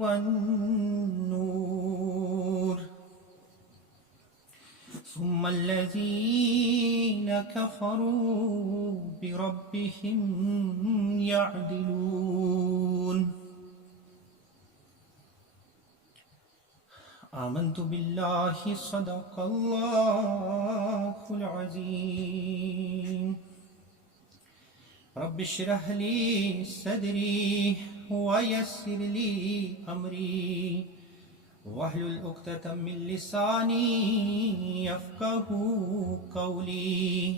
والنور ثم الذين كفروا بربهم يعدلون آمنت بالله صدق الله العظيم رب اشرح لي صدري ويسر لي أمري واحلل عقدة من لساني يفقهوا قولي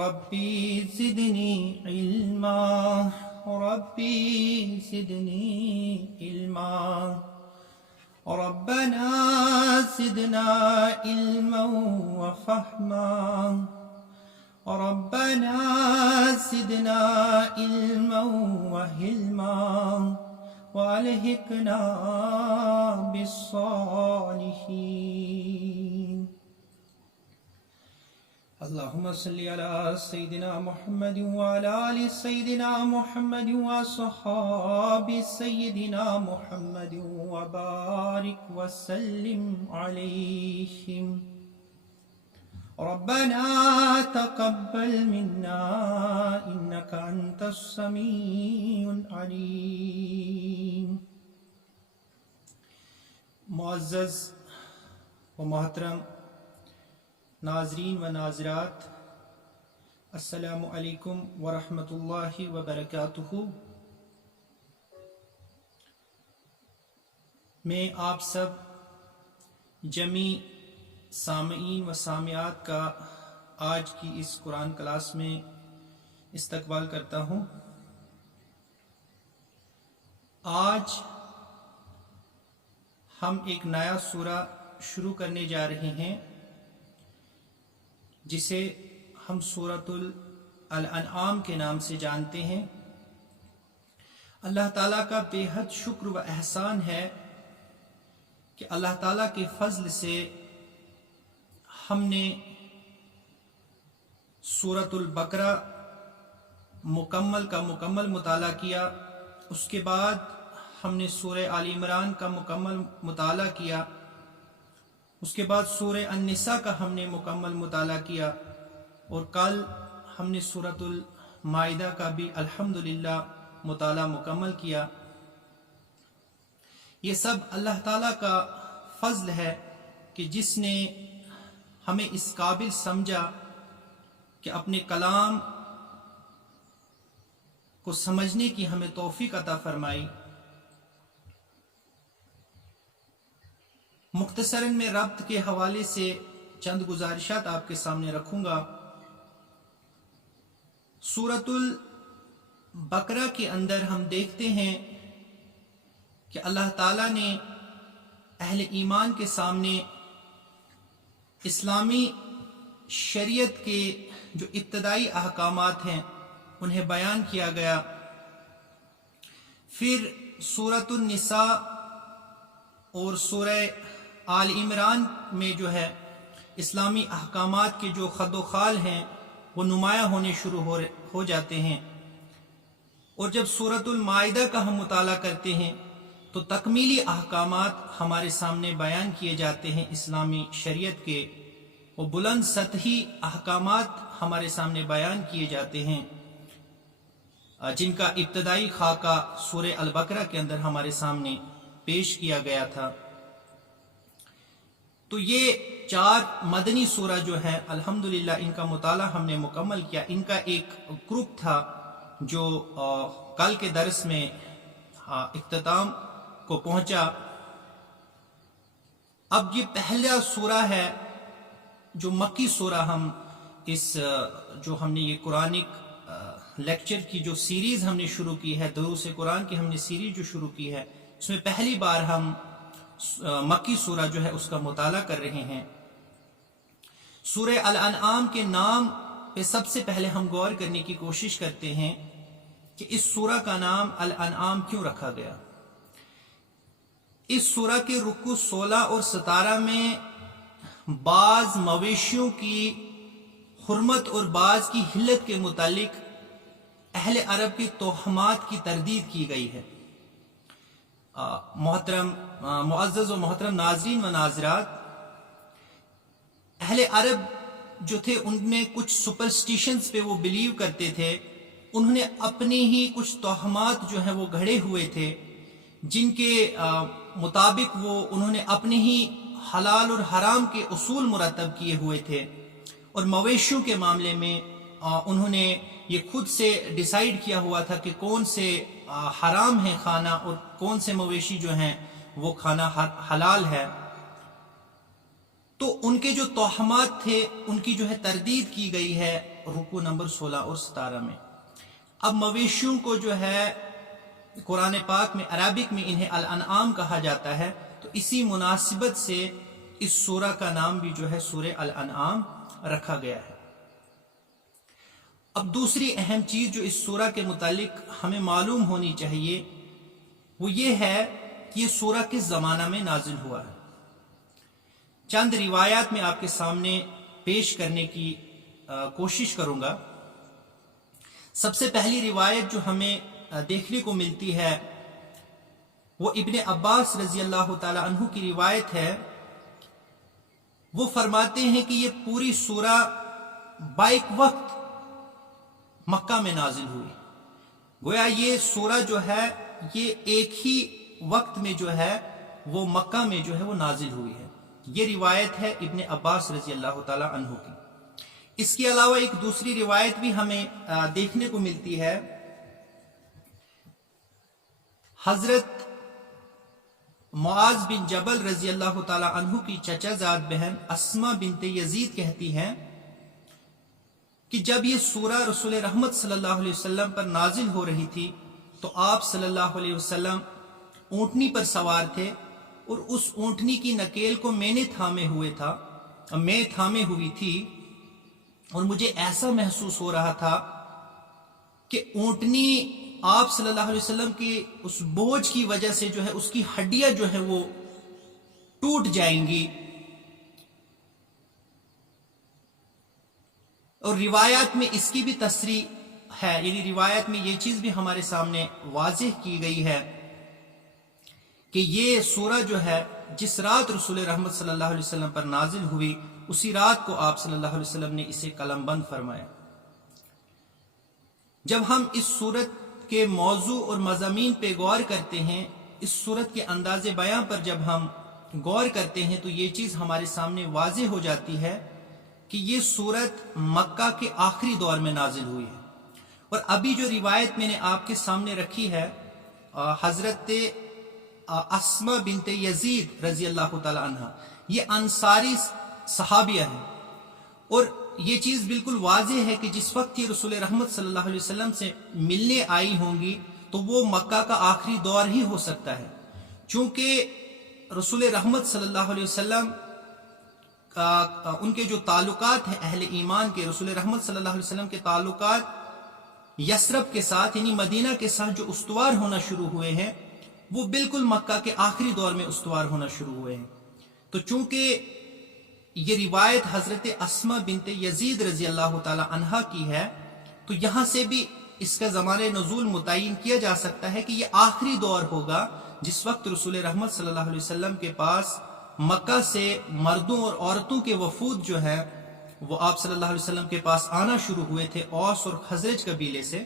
ربي زدني علما ربي زدني علما ربنا زدنا علما وفهما ربنا زدنا علما وحلما والحقنا بالصالحين اللهم صل على سيدنا محمد وعلى آل سيدنا محمد وصحاب سيدنا محمد وبارك وسلم عليهم ربنا تقبل منا إنك أنت السميع العليم معزز و محترم ناظرین و ناظرات، السلام علیکم ورحمۃ اللہ وبرکاتہ۔ میں آپ سب جمی سامعین و سامعات کا آج کی اس قرآن کلاس میں استقبال کرتا ہوں۔ آج ہم ایک نیا سورہ شروع کرنے جا رہے ہیں جسے ہم سورۃ الانعام کے نام سے جانتے ہیں۔ اللہ تعالیٰ کا بے حد شکر و احسان ہے کہ اللہ تعالیٰ کے فضل سے ہم نے سورۃ البقرہ مکمل کا مکمل مطالعہ کیا، اس کے بعد ہم نے سورہ آل عمران کا مکمل مطالعہ کیا، اس کے بعد سورہ النساء کا ہم نے مکمل مطالعہ کیا، اور کل ہم نے سورۃ المائدہ کا بھی الحمدللہ مطالعہ مکمل کیا۔ یہ سب اللہ تعالیٰ کا فضل ہے کہ جس نے ہمیں اس قابل سمجھا کہ اپنے کلام کو سمجھنے کی ہمیں توفیق عطا فرمائی۔ مختصراً میں ربط کے حوالے سے چند گزارشات آپ کے سامنے رکھوں گا۔ سورۃ البقرہ کے اندر ہم دیکھتے ہیں کہ اللہ تعالیٰ نے اہل ایمان کے سامنے اسلامی شریعت کے جو ابتدائی احکامات ہیں انہیں بیان کیا گیا۔ پھر سورۃ النساء اور سورہ آل عمران میں جو ہے اسلامی احکامات کے جو خد و خال ہیں وہ نمایاں ہونے شروع ہو جاتے ہیں، اور جب سورۃ المائدہ کا ہم مطالعہ کرتے ہیں تو تکمیلی احکامات ہمارے سامنے بیان کیے جاتے ہیں۔ اسلامی شریعت کے وہ بلند سطحی احکامات ہمارے سامنے بیان کیے جاتے ہیں جن کا ابتدائی خاکہ سورہ البقرہ کے اندر ہمارے سامنے پیش کیا گیا تھا۔ تو یہ 4 مدنی سورہ جو ہے الحمدللہ ان کا مطالعہ ہم نے مکمل کیا۔ ان کا ایک گروپ تھا جو کل کے درس میں اختتام کو پہنچا۔ اب یہ پہلا سورہ ہے جو مکی سورہ ہم جو ہم نے یہ قرآنک لیکچر کی جو سیریز ہم نے شروع کی ہے، دروس قرآن کی ہم نے سیریز جو شروع کی ہے، اس میں پہلی بار ہم مکی سورہ جو ہے اس کا مطالعہ کر رہے ہیں۔ سورہ الانعام کے نام پہ سب سے پہلے ہم غور کرنے کی کوشش کرتے ہیں کہ اس سورہ کا نام الانعام کیوں رکھا گیا۔ اس سورہ کے رکوع 16 اور 17 میں بعض مویشیوں کی حرمت اور بعض کی حلت کے متعلق اہل عرب کے توہمات کی تردید کی گئی ہے۔ محترم معزز و محترم ناظرین و ناظرات، اہل عرب جو تھے ان میں کچھ سپرسٹیشنز پہ وہ بلیو کرتے تھے. انہوں نے اپنی ہی کچھ توہمات جو ہیں وہ گھڑے ہوئے تھے، جن کے مطابق وہ انہوں نے اپنے ہی حلال اور حرام کے اصول مرتب کیے ہوئے تھے. اور مویشیوں کے معاملے میں انہوں نے یہ خود سے ڈیسائیڈ کیا ہوا تھا کہ کون سے حرام ہے کھانا اور کون سے مویشی جو ہیں وہ کھانا حلال ہے. تو ان کے جو توہمات تھے ان کی جو ہے تردید کی گئی ہے رکوع نمبر 16 اور 17 میں. اب مویشیوں کو جو ہے قرآن پاک میں عربک میں انہیں الانعام کہا جاتا ہے، تو اسی مناسبت سے اس سورہ کا نام بھی جو ہے سورہ الانعام رکھا گیا ہے. اب دوسری اہم چیز جو اس سورہ کے متعلق ہمیں معلوم ہونی چاہیے وہ یہ ہے کہ یہ سورہ کس زمانہ میں نازل ہوا ہے. چند روایات میں آپ کے سامنے پیش کرنے کی کوشش کروں گا. سب سے پہلی روایت جو ہمیں دیکھنے کو ملتی ہے وہ ابن عباس رضی اللہ تعالی عنہ کی روایت ہے. وہ فرماتے ہیں کہ یہ پوری سورہ بائک وقت مکہ میں نازل ہوئی. گویا یہ سورہ جو ہے یہ ایک ہی وقت میں جو ہے وہ مکہ میں جو ہے وہ نازل ہوئی ہے. یہ روایت ہے ابن عباس رضی اللہ تعالی عنہ کی. اس کے علاوہ ایک دوسری روایت بھی ہمیں دیکھنے کو ملتی ہے. حضرت معاذ بن جبل رضی اللہ تعالی عنہ کی چچا زاد بہن اسما بنت یزید کہتی ہیں کہ جب یہ سورہ رسول رحمت صلی اللہ علیہ وسلم پر نازل ہو رہی تھی تو آپ صلی اللہ علیہ وسلم اونٹنی پر سوار تھے اور اس اونٹنی کی نکیل کو میں نے تھامے ہوئی تھی اور مجھے ایسا محسوس ہو رہا تھا کہ اونٹنی آپ صلی اللہ علیہ وسلم کی اس بوجھ کی وجہ سے جو ہے اس کی ہڈیاں جو ہے وہ ٹوٹ جائیں گی. اور روایات میں اس کی بھی تصریح ہے، یعنی روایت میں یہ چیز بھی ہمارے سامنے واضح کی گئی ہے کہ یہ سورہ جو ہے جس رات رسول رحمت صلی اللہ علیہ وسلم پر نازل ہوئی اسی رات کو آپ صلی اللہ علیہ وسلم نے اسے قلم بند فرمایا. جب ہم اس سورت کے موضوع اور مضامین پہ غور کرتے ہیں، اس سورت کے انداز بیان پر جب ہم غور کرتے ہیں تو یہ چیز ہمارے سامنے واضح ہو جاتی ہے کہ یہ سورت مکہ کے آخری دور میں نازل ہوئی ہے. اور ابھی جو روایت میں نے آپ کے سامنے رکھی ہے حضرت اسما بنت یزید رضی اللہ تعالی عنہ، یہ انصاری صحابیہ ہیں. اور یہ چیز بالکل واضح ہے کہ جس وقت یہ رسول رحمت صلی اللہ علیہ وسلم سے ملنے آئی ہوں گی تو وہ مکہ کا آخری دور ہی ہو سکتا ہے، چونکہ رسول رحمت صلی اللہ علیہ وسلم ان کے جو تعلقات ہیں اہل ایمان کے، رسول رحمت صلی اللہ علیہ وسلم کے تعلقات یثرب کے ساتھ یعنی مدینہ کے ساتھ جو استوار ہونا شروع ہوئے ہیں وہ بالکل مکہ کے آخری دور میں استوار ہونا شروع ہوئے ہیں. تو چونکہ یہ روایت حضرت اسما بنت یزید رضی اللہ تعالی عنہا کی ہے تو یہاں سے بھی اس کا زمانہ نزول متعین کیا جا سکتا ہے کہ یہ آخری دور ہوگا جس وقت رسول رحمت صلی اللہ علیہ وسلم کے پاس مکہ سے مردوں اور عورتوں کے وفود جو ہیں وہ آپ صلی اللہ علیہ وسلم کے پاس آنا شروع ہوئے تھے اوس اور خزرج قبیلے سے.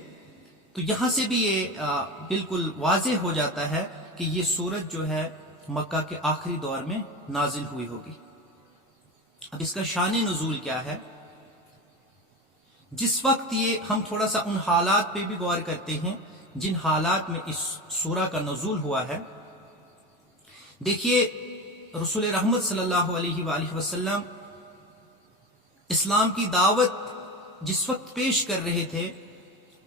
تو یہاں سے بھی یہ بالکل واضح ہو جاتا ہے کہ یہ سورت جو ہے مکہ کے آخری دور میں نازل ہوئی ہوگی. اب اس کا شان نزول کیا ہے؟ جس وقت یہ ہم تھوڑا سا ان حالات پہ بھی غور کرتے ہیں جن حالات میں اس سورہ کا نزول ہوا ہے. دیکھیے رسول رحمت صلی اللہ علیہ وآلہ وسلم اسلام کی دعوت جس وقت پیش کر رہے تھے،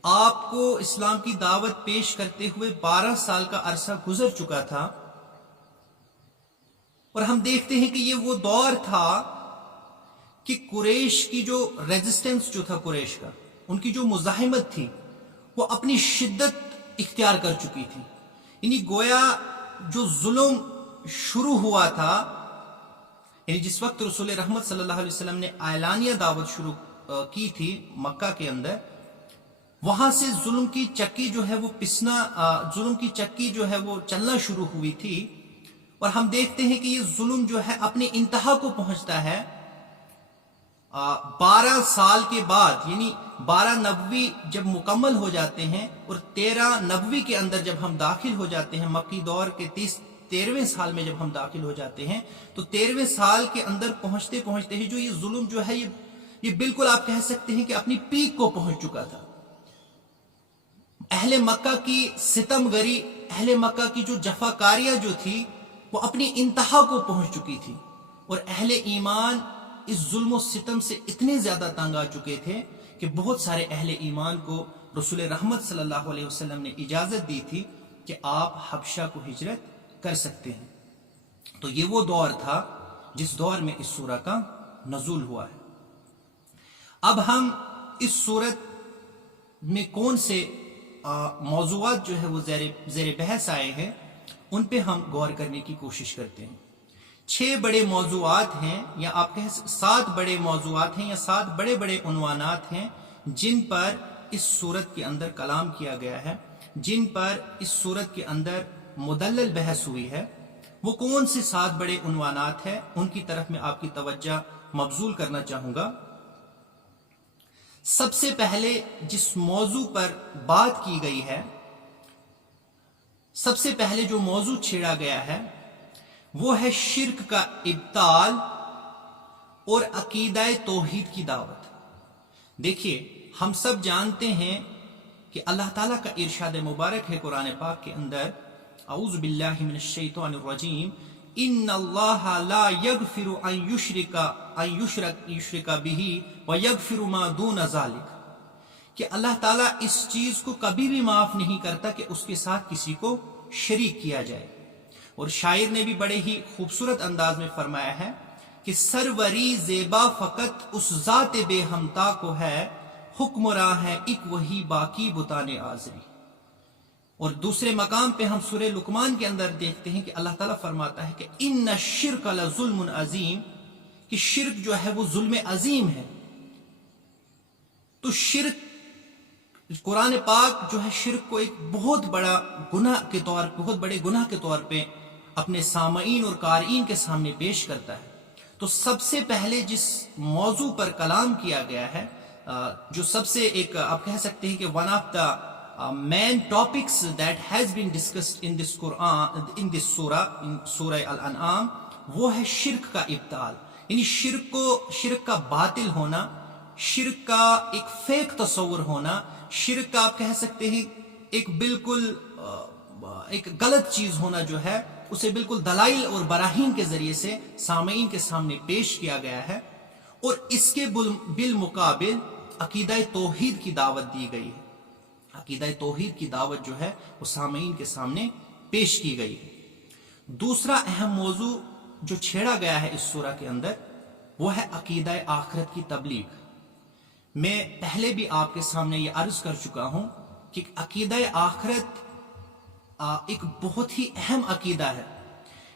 آپ کو اسلام کی دعوت پیش کرتے ہوئے 12 سال کا عرصہ گزر چکا تھا. اور ہم دیکھتے ہیں کہ یہ وہ دور تھا کہ قریش کی جو ریزسٹنس جو تھا، قریش کا ان کی جو مزاحمت تھی وہ اپنی شدت اختیار کر چکی تھی. یعنی گویا جو ظلم شروع ہوا تھا، یعنی جس وقت رسول رحمت صلی اللہ علیہ وسلم نے اعلانیہ دعوت شروع کی تھی مکہ کے اندر، وہاں سے ظلم کی چکی جو ہے وہ ظلم کی چکی جو ہے وہ چلنا شروع ہوئی تھی، اور ہم دیکھتے ہیں کہ یہ ظلم جو ہے اپنے انتہا کو پہنچتا ہے 12 سال کے بعد، یعنی 12 نبوی جب مکمل ہو جاتے ہیں اور 13 نبوی کے اندر جب ہم داخل ہو جاتے ہیں، مکی دور کے 13ویں سال میں جب ہم داخل ہو جاتے ہیں، تو 13ویں سال کے اندر پہنچتے پہنچتے ہی جو یہ ظلم جو ہے یہ بالکل آپ کہہ سکتے ہیں کہ اپنی پیک کو پہنچ چکا تھا۔ اہل مکہ کی ستم گری، اہل مکہ کی جو جفاکاریاں جو تھی وہ اپنی انتہا کو پہنچ چکی تھی، اور اہل ایمان اس ظلم و ستم سے اتنے زیادہ تنگ آ چکے تھے کہ بہت سارے اہل ایمان کو رسول رحمت صلی اللہ علیہ وسلم نے اجازت دی تھی کہ آپ حبشہ کو ہجرت کر سکتے ہیں۔ تو یہ وہ دور تھا جس دور میں اس سورہ کا نزول ہوا ہے۔ اب ہم اس سورت میں کون سے موضوعات جو ہے وہ زیر بحث آئے ہیں ان پہ ہم غور کرنے کی کوشش کرتے ہیں۔ 6 بڑے موضوعات ہیں، یا آپ کہیں 7 بڑے موضوعات ہیں، یا 7 بڑے بڑے عنوانات ہیں جن پر اس سورت کے اندر کلام کیا گیا ہے، جن پر اس سورت کے اندر مدلل بحث ہوئی ہے۔ وہ کون سے 7 بڑے عنوانات ہیں، ان کی طرف میں آپ کی توجہ مبذول کرنا چاہوں گا۔ سب سے پہلے جس موضوع پر بات کی گئی ہے، سب سے پہلے جو موضوع چھیڑا گیا ہے وہ ہے شرک کا ابطال اور عقیدہ توحید کی دعوت۔ دیکھیے، ہم سب جانتے ہیں کہ اللہ تعالیٰ کا ارشاد مبارک ہے قرآن پاک کے اندر، اعوذ باللہ من الشیطان الرجیم، ان اللہ لا یغفر ان یشرک بہ ویغفر ما دون ذلک، کہ اللہ تعالیٰ اس چیز کو کبھی بھی معاف نہیں کرتا کہ اس کے ساتھ کسی کو شریک کیا جائے۔ اور شاعر نے بھی بڑے ہی خوبصورت انداز میں فرمایا ہے کہ سروری زیبا فقط اس ذات بے ہمتا کو ہے، حکم راہ ہے ایک وہی باقی بتانے آزری۔ اور دوسرے مقام پہ ہم سورہ لقمان کے اندر دیکھتے ہیں کہ اللہ تعالیٰ فرماتا ہے کہ ان الشرک لظلم عظیم، کہ شرک جو ہے وہ ظلم عظیم ہے۔ تو شرک، قرآن پاک جو ہے شرک کو ایک بہت بڑے گناہ کے طور پہ اپنے سامعین اور قارئین کے سامنے پیش کرتا ہے۔ تو سب سے پہلے جس موضوع پر کلام کیا گیا ہے، جو سب سے ایک آپ کہہ سکتے ہیں کہ one of the main topics that has been discussed in this Quran, in this Surah Al Anam, وہ ہے شرک کا ابطال، یعنی شرک کا باطل ہونا، شرک کا ایک فیک تصور ہونا، شرک کا آپ کہہ سکتے ہیں ایک بالکل ایک غلط چیز ہونا جو ہے اسے بالکل دلائل اور براہین کے ذریعے سے سامعین کے سامنے پیش کیا گیا ہے، اور اس کے بالمقابل عقیدہ توحید کی دعوت دی گئی ہے۔ عقیدہ توحید کی دعوت جو ہے وہ سامعین کے سامنے پیش کی گئی ہے۔ دوسرا اہم موضوع جو چھیڑا گیا ہے اس سورہ کے اندر وہ ہے عقیدہ آخرت کی تبلیغ۔ میں پہلے بھی آپ کے سامنے یہ عرض کر چکا ہوں کہ عقیدہ آخرت ایک بہت ہی اہم عقیدہ ہے۔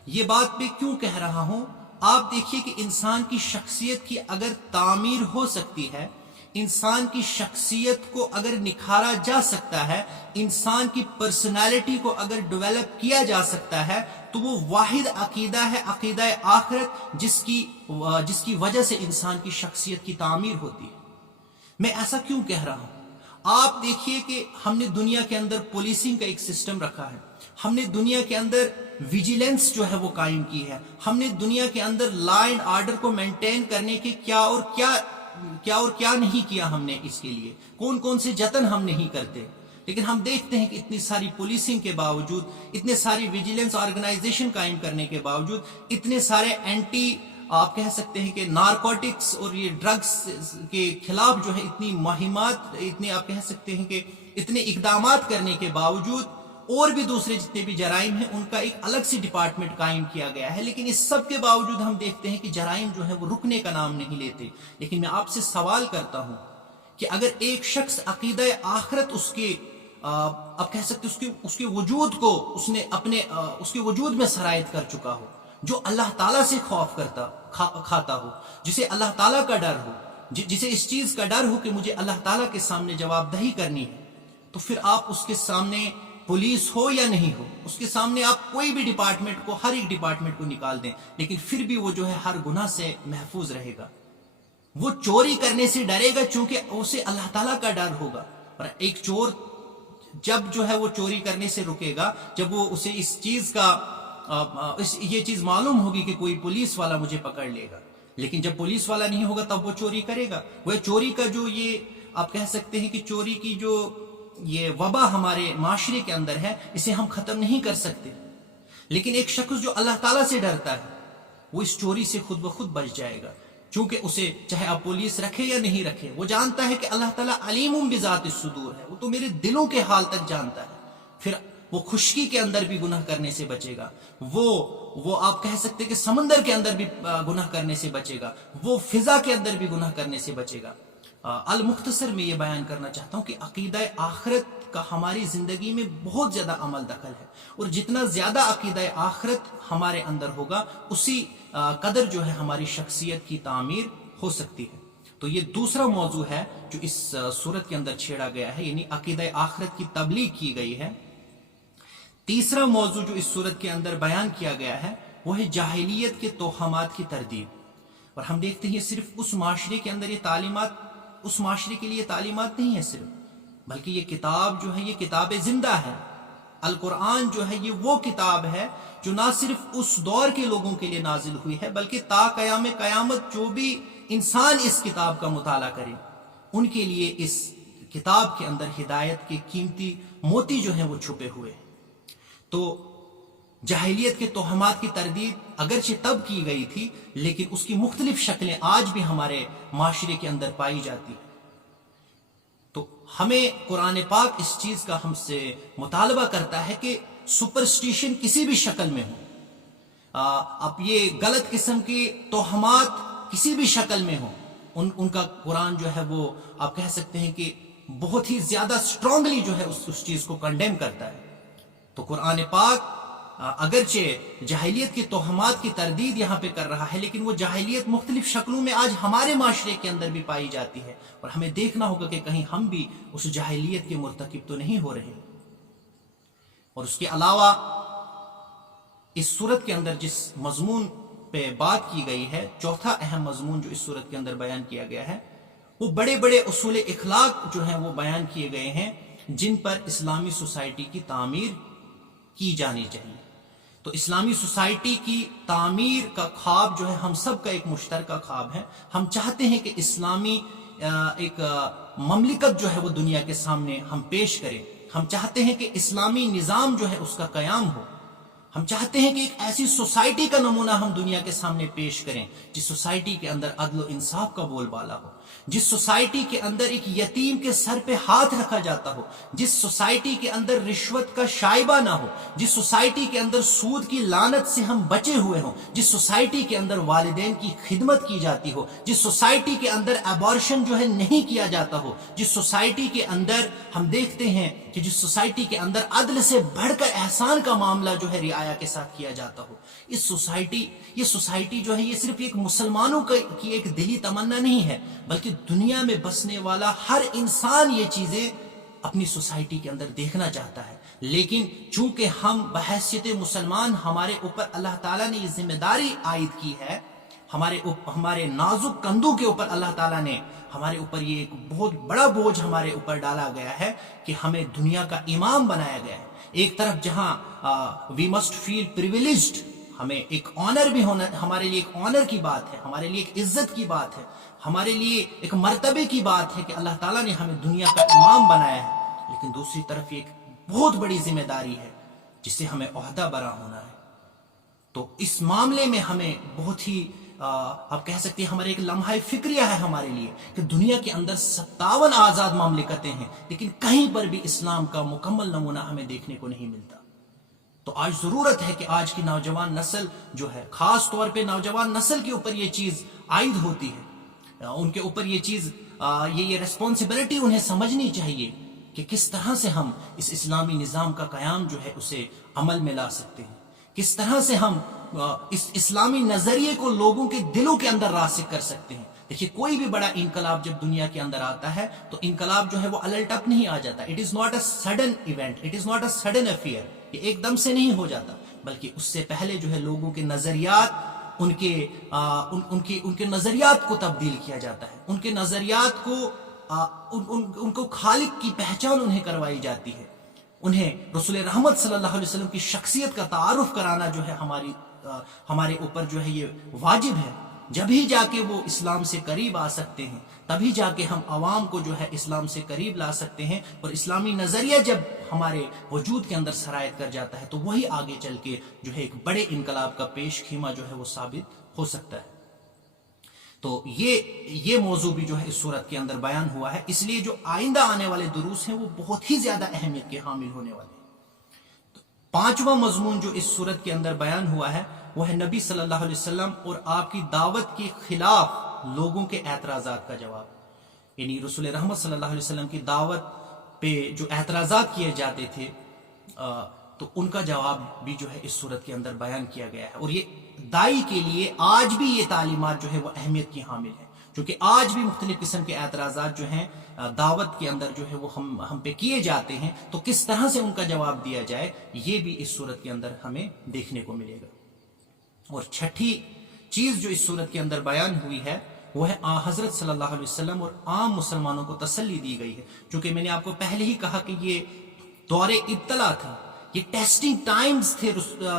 یہ بات میں کیوں کہہ رہا ہوں؟ آپ دیکھیے کہ انسان کی شخصیت کی اگر تعمیر ہو سکتی ہے، انسان کی شخصیت کو اگر نکھارا جا سکتا ہے، انسان کی پرسنالٹی کو اگر ڈیولپ کیا جا سکتا ہے، تو وہ واحد عقیدہ ہے عقیدہ آخرت، جس کی وجہ سے انسان کی شخصیت کی تعمیر ہوتی ہے۔ میں ایسا کیوں کہہ رہا ہوں؟ آپ دیکھیے کہ ہم نے دنیا کے اندر پولیسنگ کا ایک سسٹم رکھا ہے، ہم نے دنیا کے اندر ویجیلنس جو ہے وہ قائم کی ہے، ہم نے دنیا کے اندر لا اینڈ آرڈر کو مینٹین کرنے کے کیا اور کیا نہیں کیا ہم نے، اس کے لیے کون کون سے جتن ہم نہیں کرتے۔ لیکن ہم دیکھتے ہیں کہ اتنی ساری پولیسنگ کے باوجود، اتنے ساری ویجیلنس آرگنائزیشن قائم کرنے کے باوجود، اتنے سارے اینٹی آپ کہہ سکتے ہیں کہ نارکوٹکس اور یہ ڈرگس کے خلاف جو ہے اتنی مہمات، اتنے آپ کہہ سکتے ہیں کہ اتنے اقدامات کرنے کے باوجود، اور بھی دوسرے جتنے بھی جرائم ہیں ان کا ایک الگ سی ڈپارٹمنٹ قائم کیا گیا ہے، لیکن اس سب کے باوجود ہم دیکھتے ہیں کہ جرائم جو ہے وہ رکنے کا نام نہیں لیتے۔ لیکن میں آپ سے سوال کرتا ہوں کہ اگر ایک شخص عقیدہ آخرت اس کے آپ کہہ سکتے اس کے وجود کو اس نے اپنے اس کے وجود میں سرایت کر چکا ہو، جو اللہ تعالیٰ سے خوف کھاتا ہو، جسے اللہ تعالیٰ کا ڈر ہو، جسے اس چیز کا ڈر ہو کہ مجھے اللہ تعالیٰ کے سامنے جواب دہی کرنی ہے، تو پھر آپ اس کے سامنے پولیس ہو یا نہیں ہو، اس کے سامنے آپ کوئی بھی ڈپارٹمنٹ کو، ہر ایک ڈپارٹمنٹ کو نکال دیں، لیکن پھر بھی وہ جو ہے ہر گناہ سے محفوظ رہے گا. وہ چوری کرنے سے ڈرے گا چونکہ اسے اللہ تعالیٰ کا ڈر ہوگا. اور ایک چور جب جو ہے وہ چوری کرنے سے رکے گا جب وہ اسے اس چیز کا یہ چیز معلوم ہوگی کہ کوئی پولیس والا مجھے پکڑ لے گا. لیکن جب پولیس والا نہیں ہوگا تب وہ چوری کرے گا. وہ چوری کا جو یہ آپ کہہ سکتے ہیں کہ چوری کی جو یہ وبا ہمارے معاشرے کے اندر ہے، اسے ہم ختم نہیں کر سکتے. لیکن ایک شخص جو اللہ تعالیٰ سے ڈرتا ہے وہ اس چوری سے خود بخود بچ جائے گا، چونکہ اسے چاہے آپ پولیس رکھے یا نہیں رکھے، وہ جانتا ہے کہ اللہ تعالیٰ علیم بذات الصدور ہے، وہ تو میرے دلوں کے حال تک جانتا ہے. پھر وہ خشکی کے اندر بھی گناہ کرنے سے بچے گا، وہ آپ کہہ سکتے کہ سمندر کے اندر بھی گناہ کرنے سے بچے گا، وہ فضا کے اندر بھی گناہ کرنے سے بچے گا. المختصر میں یہ بیان کرنا چاہتا ہوں کہ عقیدہ آخرت کا ہماری زندگی میں بہت زیادہ عمل دخل ہے، اور جتنا زیادہ عقیدہ آخرت ہمارے اندر ہوگا اسی قدر جو ہے ہماری شخصیت کی تعمیر ہو سکتی ہے. تو یہ دوسرا موضوع ہے جو اس سورت کے اندر چھیڑا گیا ہے، یعنی عقیدہ آخرت کی تبلیغ کی گئی ہے. تیسرا موضوع جو اس سورت کے اندر بیان کیا گیا ہے وہ ہے جاہلیت کے توہمات کی تردید. اور ہم دیکھتے ہیں صرف اس معاشرے کے اندر یہ تعلیمات، اس معاشرے کے لیے تعلیمات نہیں ہے صرف، بلکہ یہ کتاب جو ہے یہ کتاب زندہ ہے. القرآن جو ہے یہ وہ کتاب ہے جو نہ صرف اس دور کے لوگوں کے لیے نازل ہوئی ہے بلکہ تا قیام قیامت جو بھی انسان اس کتاب کا مطالعہ کرے ان کے لیے اس کتاب کے اندر ہدایت کے قیمتی موتی جو ہیں وہ چھپے ہوئے ہیں. تو جاہلیت کے توہمات کی تردید اگرچہ تب کی گئی تھی لیکن اس کی مختلف شکلیں آج بھی ہمارے معاشرے کے اندر پائی جاتی ہیں. تو ہمیں قرآن پاک اس چیز کا ہم سے مطالبہ کرتا ہے کہ سپرسٹیشن کسی بھی شکل میں ہو، اب یہ غلط قسم کی توہمات کسی بھی شکل میں ہو، ان کا قرآن جو ہے وہ آپ کہہ سکتے ہیں کہ بہت ہی زیادہ سٹرونگلی جو ہے اس چیز کو کنڈیم کرتا ہے. تو قرآن پاک اگرچہ جاہلیت کی توہمات کی تردید یہاں پہ کر رہا ہے لیکن وہ جاہلیت مختلف شکلوں میں آج ہمارے معاشرے کے اندر بھی پائی جاتی ہے، اور ہمیں دیکھنا ہوگا کہ کہیں ہم بھی اس جاہلیت کے مرتکب تو نہیں ہو رہے. اور اس کے علاوہ اس صورت کے اندر جس مضمون پہ بات کی گئی ہے، چوتھا اہم مضمون جو اس صورت کے اندر بیان کیا گیا ہے، وہ بڑے بڑے اصول اخلاق جو ہیں وہ بیان کیے گئے ہیں جن پر اسلامی سوسائٹی کی تعمیر کی جانی چاہیے. تو اسلامی سوسائٹی کی تعمیر کا خواب جو ہے ہم سب کا ایک مشترکہ خواب ہے. ہم چاہتے ہیں کہ اسلامی ایک مملکت جو ہے وہ دنیا کے سامنے ہم پیش کریں. ہم چاہتے ہیں کہ اسلامی نظام جو ہے اس کا قیام ہو. ہم چاہتے ہیں کہ ایک ایسی سوسائٹی کا نمونہ ہم دنیا کے سامنے پیش کریں جس سوسائٹی کے اندر عدل و انصاف کا بول بالا ہو، جس سوسائٹی کے اندر ایک یتیم کے سر پہ ہاتھ رکھا جاتا ہو، جس سوسائٹی کے اندر رشوت کا شائبہ نہ ہو، جس سوسائٹی کے اندر سود کی لعنت سے ہم بچے ہوئے ہوں، جس سوسائٹی کے اندر والدین کی خدمت کی جاتی ہو، جس سوسائٹی کے اندر ابارشن جو ہے نہیں کیا جاتا ہو، جس سوسائٹی کے اندر ہم دیکھتے ہیں کہ جس سوسائٹی کے اندر عدل سے بڑھ کر احسان کا معاملہ جو ہے رعایا کے ساتھ کیا جاتا ہو. یہ سوسائٹی جو ہے یہ صرف ایک مسلمانوں کی ایک دلی تمنا نہیں ہے بلکہ دنیا میں بسنے والا ہر انسان یہ چیزیں اپنی سوسائٹی کے اندر دیکھنا چاہتا ہے. لیکن چونکہ ہم بحیثیت مسلمان ہمارے اوپر اللہ تعالیٰ نے یہ ذمہ داری عائد کی ہے، ہمارے نازک کندھوں کے اوپر اللہ تعالیٰ نے ہمارے اوپر یہ ایک بہت بڑا بوجھ ہمارے اوپر ڈالا گیا ہے کہ ہمیں دنیا کا امام بنایا گیا ہے. ایک طرف جہاں وی مسٹ فیل پریویلیجڈ، ہمیں ایک آنر بھی ہونا، ہمارے لیے ایک آنر کی بات ہے، ہمارے لیے ایک عزت کی بات ہے، ہمارے لیے ایک مرتبے کی بات ہے کہ اللہ تعالیٰ نے ہمیں دنیا کا امام بنایا ہے. لیکن دوسری طرف ایک بہت بڑی ذمہ داری ہے جس سے ہمیں عہدہ برا ہونا ہے. تو اس معاملے میں ہمیں بہت ہی آپ کہہ سکتے ہیں ہمارے ایک لمحہ فکریہ ہے ہمارے لیے کہ دنیا کے اندر 57 آزاد مملکتیں ہیں لیکن کہیں پر بھی اسلام کا مکمل نمونہ ہمیں دیکھنے کو نہیں ملتا. تو آج ضرورت ہے کہ آج کی نوجوان نسل جو ہے، خاص طور پہ نوجوان نسل کے اوپر یہ چیز عائد ہوتی ہے، ان کے اوپر یہ چیز یہ ریسپانسبلٹی انہیں سمجھنی چاہیے کہ کس طرح سے ہم اس اسلامی نظام کا قیام جو ہے اسے عمل میں لا سکتے ہیں، کس طرح سے ہم اس اسلامی نظریے کو لوگوں کے دلوں کے اندر راسخ کر سکتے ہیں دیکھیے کوئی بھی بڑا انقلاب جب دنیا کے اندر آتا ہے تو انقلاب جو ہے وہ الٹ اپ نہیں آ جاتا. It is not a sudden event, it is not a sudden affair. یہ ایک دم سے نہیں ہو جاتا, بلکہ اس سے پہلے جو ہے لوگوں کے نظریات ان کے نظریات کو تبدیل کیا جاتا ہے. ان کے نظریات کو ان کو خالق کی پہچان انہیں کروائی جاتی ہے. انہیں رسول رحمت صلی اللہ علیہ وسلم کی شخصیت کا تعارف کرانا جو ہے ہمارے اوپر جو ہے یہ واجب ہے. جبھی جا کے وہ اسلام سے قریب آ سکتے ہیں, تبھی جا کے ہم عوام کو جو ہے اسلام سے قریب لا سکتے ہیں. اور اسلامی نظریہ جب ہمارے وجود کے اندر سرایت کر جاتا ہے تو وہی آگے چل کے جو ہے ایک بڑے انقلاب کا پیش خیمہ جو ہے وہ ثابت ہو سکتا ہے. تو یہ موضوع بھی جو ہے اس صورت کے اندر بیان ہوا ہے. اس لیے جو آئندہ آنے والے دروس ہیں وہ بہت ہی زیادہ اہمیت کے حامل ہونے والے ہیں. پانچواں مضمون جو اس صورت کے اندر بیان ہوا ہے وہ ہے نبی صلی اللہ علیہ وسلم اور آپ کی دعوت کے خلاف لوگوں کے اعتراضات کا جواب. یعنی رسول رحمت صلی اللہ علیہ وسلم کی دعوت پہ جو اعتراضات کیے جاتے تھے تو ان کا جواب بھی جو ہے اس صورت کے اندر بیان کیا گیا ہے. اور یہ دائی کے لیے آج بھی یہ تعلیمات جو ہے وہ اہمیت کی حامل ہے, کیونکہ آج بھی مختلف قسم کے اعتراضات جو ہیں دعوت کے اندر جو ہے وہ ہم پہ کیے جاتے ہیں. تو کس طرح سے ان کا جواب دیا جائے یہ بھی اس صورت کے اندر ہمیں دیکھنے کو ملے گا. اور چھٹی چیز جو اس صورت کے اندر بیان ہوئی ہے وہ ہے حضرت صلی اللہ علیہ وسلم اور عام مسلمانوں کو تسلی دی گئی ہے. چونکہ میں نے آپ کو پہلے ہی کہا کہ یہ دور ابتلا تھا, یہ ٹیسٹنگ ٹائمز تھے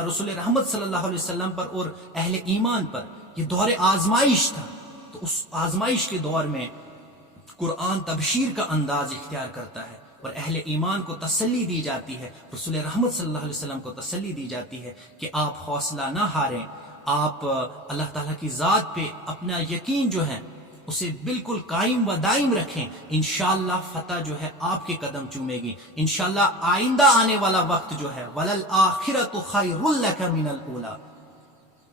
رسول رحمت صلی اللہ علیہ وسلم پر اور اہل ایمان پر. یہ دور آزمائش تھا. تو اس آزمائش کے دور میں قرآن تبشیر کا انداز اختیار کرتا ہے اور اہل ایمان کو تسلی دی جاتی ہے, رسول رحمت صلی اللہ علیہ وسلم کو تسلی دی جاتی ہے کہ آپ حوصلہ نہ ہاریں, آپ اللہ تعالیٰ کی ذات پہ اپنا یقین جو ہے اسے بالکل قائم و دائم رکھیں. انشاءاللہ فتح جو ہے آپ کے قدم چومے گی. انشاءاللہ آئندہ آنے والا وقت جو ہے وَلَلْآخِرَةُ خَيْرٌ لَكَ مِنَ الْأُولَى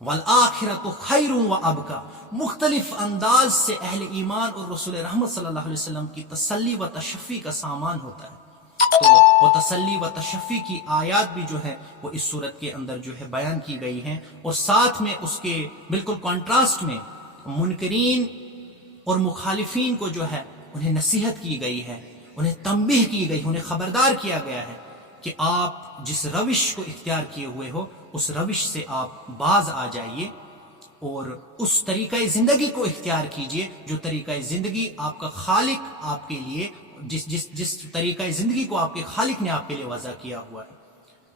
وَالْآخِرَةُ خَيْرٌ وَأَبْقَى. مختلف انداز سے اہل ایمان اور رسول رحمت صلی اللہ علیہ وسلم کی تسلی و تشفی کا سامان ہوتا ہے. تو وہ تسلی و تشفی کی آیات بھی جو ہے وہ اس صورت کے اندر جو ہے بیان کی گئی ہیں. اور ساتھ میں اس کے بالکل کنٹراسٹ میں منکرین اور مخالفین کو جو ہے انہیں نصیحت کی گئی ہے, انہیں تنبیہ کی گئی, انہیں خبردار کیا گیا ہے کہ آپ جس روش کو اختیار کیے ہوئے ہو اس روش سے آپ باز آ جائیے اور اس طریقہ زندگی کو اختیار کیجئے جو طریقہ زندگی آپ کا خالق آپ کے لیے جس طریقہ زندگی کو آپ کے خالق نے آپ کے لیے وضع کیا ہوا ہے.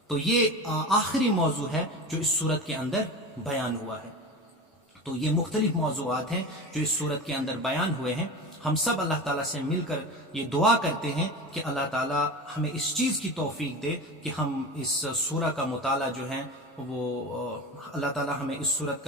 تو یہ آخری موضوع ہے جو اس صورت کے اندر بیان ہوا ہے. تو یہ مختلف موضوعات ہیں جو اس صورت کے اندر بیان ہوئے ہیں. ہم سب اللہ تعالیٰ سے مل کر یہ دعا کرتے ہیں کہ اللہ تعالیٰ ہمیں اس چیز کی توفیق دے کہ ہم اس سورہ کا مطالعہ جو ہے وہ اللہ تعالیٰ ہمیں اس سورت کا